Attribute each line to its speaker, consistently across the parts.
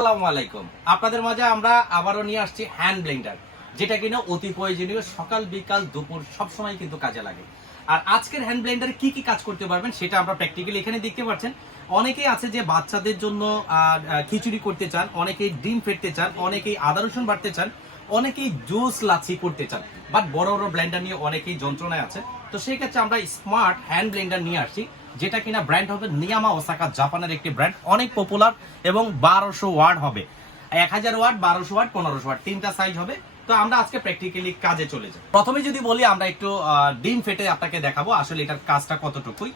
Speaker 1: আসসালামু আপনাদের মাঝে আমরা আবারও নিয়ে আসছি হ্যান্ড ব্লেন্ডার, যেটা কিনা অতি প্রয়োজনীয়, সকাল, বিকাল, দুপুর সব সময় কিন্তু কাজে লাগে। আর আজকের হ্যান্ড ব্লেন্ডারে কি কি কাজ করতে পারবেন সেটা আমরা প্র্যাকটিক্যালি এখানে দেখতে পাচ্ছেন। অনেকেই আছে যে বাচ্চাদের জন্য খিচুড়ি করতে চান, অনেকেই ডিম ফেটতে চান, অনেকেই আদা রসুন বাড়তে চান, অনেকেই জুস, লাচ্ছি করতে চান। বাট বড় বড় ব্লেন্ডার নিয়ে অনেকেই যন্ত্রণায় আছে। তো সেই ক্ষেত্রে আমরা স্মার্ট হ্যান্ড ব্লেন্ডার নিয়ে আসছি। যেটা কিনা ব্র্যান্ড হবে নিয়ামা ওসাকা জাপানের একটি ব্র্যান্ড অনেক পপুলার এবং বারোশো ওয়ার্ড হবে। এক হাজার ওয়াট, বারোশো ওয়াট, পনেরোশো ওয়াট, তিনটা সাইজ হবে। তো আমরা আজকে প্র্যাকটিক্যালি কাজে চলে যাই প্রথমে যদি বলি, আমরা একটু ডিম ফেটে আপনাকে দেখাবো আসলে এটার কাজটা কতটুকুই।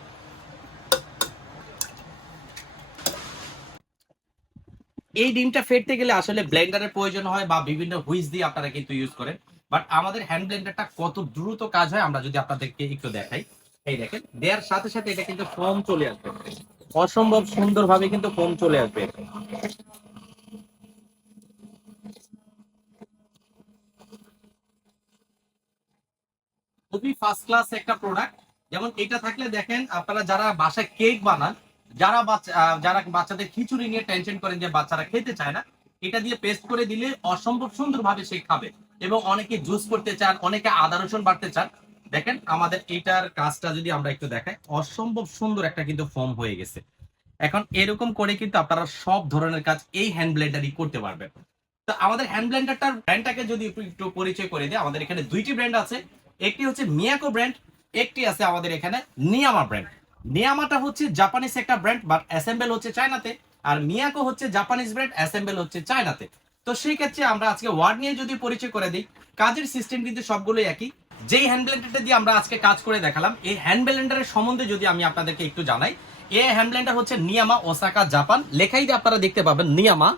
Speaker 1: এই ডিমটা ফেটতে গেলে আসলে ব্লেন্ডারের প্রয়োজন হয় বা বিভিন্ন হুইস দিয়ে আপনারা কিন্তু ইউজ করেন। বাট আমাদের হ্যান্ড ব্লেন্ডারটা কত দ্রুত কাজ হয় আমরা যদি আপনাদেরকে একটু দেখাই। এই দেখেন, দেওয়ার সাথে সাথে এটা কিন্তু ফোম চলে আসবে। অসম্ভব সুন্দরভাবে কিন্তু ফোম চলে আসবে। খুবই ফার্স্ট ক্লাস একটা প্রোডাক্ট যেমন এটা থাকলে দেখেন, আপনারা যারা বাসায় কেক বানান, যারা যারা বাচ্চাদের খিচুড়ি নিয়ে টেনশন করেন যে বাচ্চারা খেতে চায় না, এটা দিয়ে পেস্ট করে দিলে অসম্ভব সুন্দরভাবে সে খাবে। এবং অনেকে জুস করতে চান, অনেকে আদা রসুন বাড়তে চান দেখেন আমাদের এইটার কাজটা যদি আমরা একটু দেখাই, অসম্ভব সুন্দর একটা কিন্তু ফর্ম হয়ে গেছে। এখন এরকম করে কিন্তু আপনারা সব ধরনের কাজ এই হ্যান্ড ব্লেন্ডারই করতে পারবেন। তো আমাদের হ্যান্ড ব্লেন্ডারটার ব্র্যান্ডটাকে যদি একটু পরিচয় করে দিই, আমাদের এখানে দুইটি ব্র্যান্ড আছে। একটি হচ্ছে মিয়াকো ব্র্যান্ড একটি আছে আমাদের এখানে নিয়ামা ব্র্যান্ড নিয়ামাটা হচ্ছে জাপানিজ একটা ব্র্যান্ড বাট অ্যাসেম্বল হচ্ছে চায়নাতে আর মিয়াকো হচ্ছে জাপানিজ ব্র্যান্ড অ্যাসেম্বল হচ্ছে চায়নাতে তো সেই ক্ষেত্রে আমরা আজকে ওয়ার্ড নিয়ে যদি পরিচয় করে দিই, কাজের সিস্টেম কিন্তু সবগুলো একই। যেই হ্যান্ড ব্লেন্ডারটা দিয়ে আমরা আজকে কাজ করে দেখালাম, এই হ্যান্ড ব্লেন্ডারের সম্বন্ধে যদি আমি আপনাদেরকে একটু জানাই এই হ্যান্ড ব্লেন্ডার হচ্ছে নিয়ামা ওসাকা জাপান লেখাই দিয়ে আপনারা দেখতে পাবেন নিয়ামা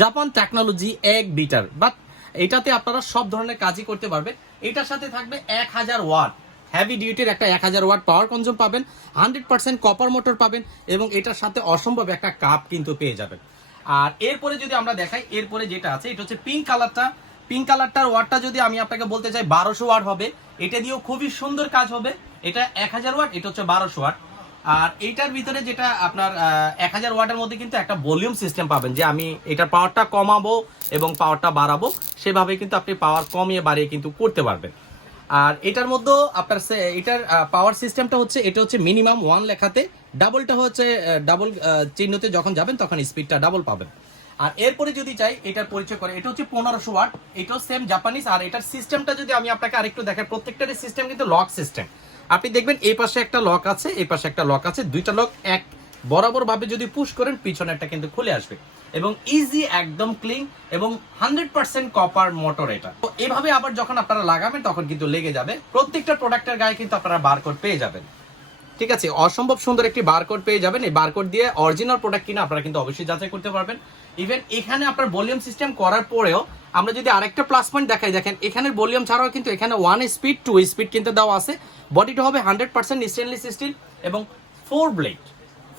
Speaker 1: জাপান টেকনোলজি এক বিটার বাট এটাতে আপনারা সব ধরনের কাজই করতে পারবেন। এটার সাথে থাকবে এক হাজার ওয়াট। হ্যাভি ডিউটির একটা এক হাজার ওয়াট পাওয়ার কনজিউম পাবেন। হান্ড্রেড পার্সেন্ট কপার মোটর পাবেন এবং এটার সাথে অসম্ভব একটা কাপ কিন্তু পেয়ে যাবেন। আর এরপরে যদি আমরা দেখাই, এরপরে যেটা আছে, এটা হচ্ছে পিঙ্ক কালারটা পিঙ্ক কালারটার ওয়াটটা যদি আমি আপনাকে বলতে চাই, বারোশো ওয়াট হবে। এটা দিয়েও খুবই সুন্দর কাজ হবে। এটা এক হাজার ওয়াট এটা হচ্ছে বারোশো ওয়াট আর এইটার ভিতরে যেটা আপনার এক হাজার ওয়াটের মধ্যে কিন্তু একটা ভলিউম সিস্টেম পাবেন, যে আমি এটার পাওয়ারটা কমাবো এবং পাওয়ারটা বাড়াবো। সেভাবে কিন্তু আপনি পাওয়ার কমিয়ে বাড়িয়ে কিন্তু করতে পারবেন। আর এটার মধ্যেও আপনার এটার পাওয়ার সিস্টেমটা হচ্ছে, এটা হচ্ছে মিনিমাম ওয়ান লেখাতে। ডাবলটা হচ্ছে ডাবল চিহ্নতে যখন যাবেন, তখন স্পিডটা ডাবল পাবেন। আর এরপরে যদি চাই, এটার পরিচয় করে। এটা হচ্ছে পনেরোশো ওয়াট, এটাও সেম জাপানিজ আর এটার সিস্টেমটা যদি আমি আপনাকে আরেকটু দেখাই প্রত্যেকটার সিস্টেম কিন্তু লক সিস্টেম আপনি দেখবেন এই পাশে একটা লক আছে, এই পাশে একটা লক আছে, দুইটা লক এক বরাবর ভাবে যদি পুশ করেন পিছনেরটা কিন্তু খুলে আসবে। এবং ইজি একদম ক্লিন এবং হান্ড্রেড পার্সেন্ট কপার মোটর এটা। তো এভাবে আবার যখন আপনারা লাগাবেন, তখন কিন্তু লেগে যাবে। প্রত্যেকটা প্রোডাক্টের গায়ে কিন্তু আপনারা বার বারকোড পেয়ে যাবেন। ঠিক আছে, অসম্ভব সুন্দর একটি বারকোড পেয়ে যাবেন। এই বারকোড দিয়ে অরিজিনাল প্রোডাক্ট কিনা আপনারা কিন্তু অবশ্যই যাচাই করতে পারবেন। ইভেন এখানে আপনার ভলিউম সিস্টেম করার পরেও আমরা যদি আরেকটা প্লাস পয়েন্ট দেখাই, দেখেন এখানে ভলিউম ছাড়াও কিন্তু এখানে ওয়ান স্পিড টু স্পিড কিন্তু দেওয়া আছে। বডিটা হবে হান্ড্রেড পার্সেন্ট স্টেনলেস স্টিল এবং ফোর ব্লেড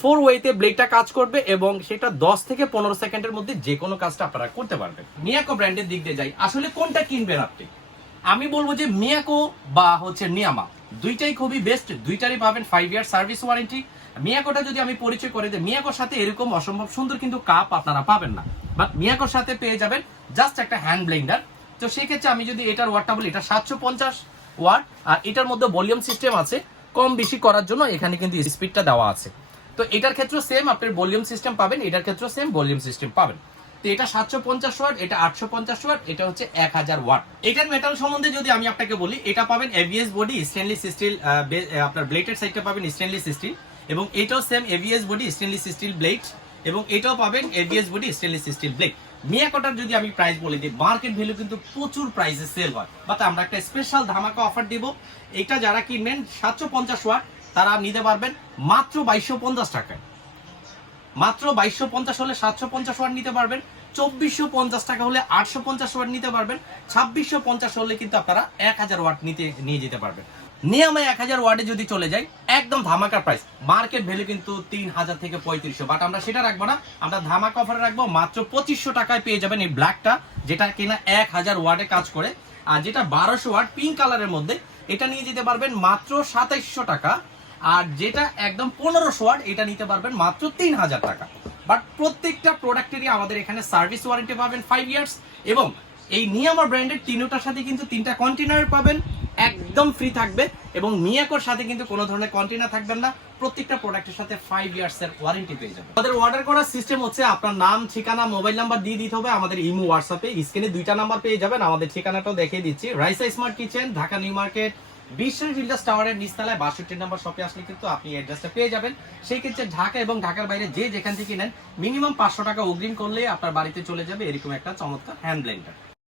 Speaker 1: ফোর ওয়েতে ব্লেডটা কাজ করবে এবং সেটা দশ থেকে পনেরো সেকেন্ডের মধ্যে যে কোনো কাজটা আপনারা করতে পারবেন। মিয়াকো ব্র্যান্ডের দিক দিয়ে যাই, আসলে কোনটা কিনবেন আপনি? আমি বলব যে মিয়াকো বা হচ্ছে নিয়ামা। দুইটাই খুবই বেস্ট দুইটারই পাবেন ফাইভ ইয়ার সার্ভিস ওয়ারেন্টি মিয়াকোটা যদি আমি পরিচয় করে দিই, মিয়াকোর সাথে এরকম অসম্ভব সুন্দর কিন্তু কাপ আপনারা পাবেন না। বাট মিয়াকোর সাথে পেয়ে যাবেন জাস্ট একটা হ্যান্ড ব্লেন্ডার তো সেক্ষেত্রে আমি যদি এটার ওয়াটটা বলি, এটা সাতশো পঞ্চাশ ওয়াট আর এটার মধ্যে ভলিউম সিস্টেম আছে, কম বেশি করার জন্য এখানে কিন্তু স্পিডটা দেওয়া আছে। তো এটার ক্ষেত্রে সেম আপনার ভলিউম সিস্টেম পাবেন, এটার ক্ষেত্রে সেম ভলিউম সিস্টেম পাবেন। এটা সাতশো পঞ্চাশ ওয়াট, এটা আটশো পঞ্চাশ ওয়াট, এটা হচ্ছে এক হাজার ওয়াট। এটার মেটাল সম্বন্ধে যদি আমি আপনাকে বলি, এটা পাবেন এভিএস বডি স্টেনলেস স্টিল আপনার ব্লেডের সাইডটা পাবেন স্টেনলেস স্টিল এবং এটাও same AVS body stainless steel blade এবং এটাও পাবেন AVS body stainless steel blade যদি আমি প্রাইস বলি যে মার্কেট ভ্যালু কিন্তু প্রচুর প্রাইসে সেল হয়। বাট আমরা একটা স্পেশাল ধামাকা অফার দিব। এটা যারা কিনবেন, সাতশো পঞ্চাশ ওয়াট, তারা নিতে পারবেন মাত্র বাইশশো পঞ্চাশ টাকায়। মাত্র বাইশশো পঞ্চাশ হলে সাতশো পঞ্চাশ ওয়াট নিতে পারবেন, চব্বিশশো পঞ্চাশ টাকা হলে আটশো পঞ্চাশ ওয়াট নিতে পারবেন, ছাব্বিশশো পঞ্চাশ হলে কিন্তু আপনারা এক হাজার ওয়াট নিতে, নিয়ে যেতে পারবেন। নিয়মে এক হাজার ওয়ার্ডে যদি চলে যাই, একদম ধামাকার প্রাইস মার্কেট ভ্যালু কিন্তু তিন হাজার থেকে পঁয়ত্রিশশো বাট আমরা সেটা রাখব না, আমরা ধামাকা অফারে রাখব, মাত্র পঁচিশশো টাকায় পেয়ে যাবেন এই ব্ল্যাকটা যেটা কিনা এক হাজার ওয়ার্ডে কাজ করে, আর যেটা বারোশো ওয়ার্ড পিঙ্ক কালারের মধ্যে, এটা নিয়ে যেতে পারবেন মাত্র সাতাইশশো টাকা। আর যেটা একদম পনেরোশো ওয়াট, এটা নিতে পারবেন মাত্র তিন হাজার টাকা। বাট প্রত্যেকটা প্রোডাক্টেরই আমাদের এখানে সার্ভিস ওয়ারেন্টি পাবেন ফাইভ ইয়ার্স এবং এই নিয়ামা ব্র্যান্ডের তিনটার সাথে কিন্তু তিনটা কন্টেনার পাবেন, একদম ফ্রি থাকবে এবং মিয়াকোর সাথে কিন্তু কোনো ধরনের কন্টেনার থাকবেন না, প্রত্যেকটা প্রোডাক্টের সাথে ফাইভ ইয়ার্স এর ওয়ারেন্টি পেয়ে যাবেন। আমাদের অর্ডার করার সিস্টেম হচ্ছে আপনার নাম, ঠিকানা মোবাইল নাম্বার দিয়ে দিতে হবে আমাদের ইমো হোয়াটসঅ্যাপে স্ক্রিনে দুইটা নাম্বার পেয়ে যাবেন, আমাদের ঠিকানাটাও দেখিয়ে দিচ্ছি। Raisa smart kitchen Dhaka new market বিশ্বের বিল্ডার্স টাওয়ারের নিচতলায় বাষট্টি নম্বর শপে আসলে কিন্তু আপনি অ্যাড্রেসটা পেয়ে যাবেন। সেই ক্ষেত্রে ঢাকা এবং ঢাকার বাইরে যে যেখান থেকে নেন মিনিমাম পাঁচশো টাকা অগ্রিম করলে আপনার বাড়িতে চলে যাবে এরকম একটা চমৎকার হ্যান্ড ব্লেন্ডার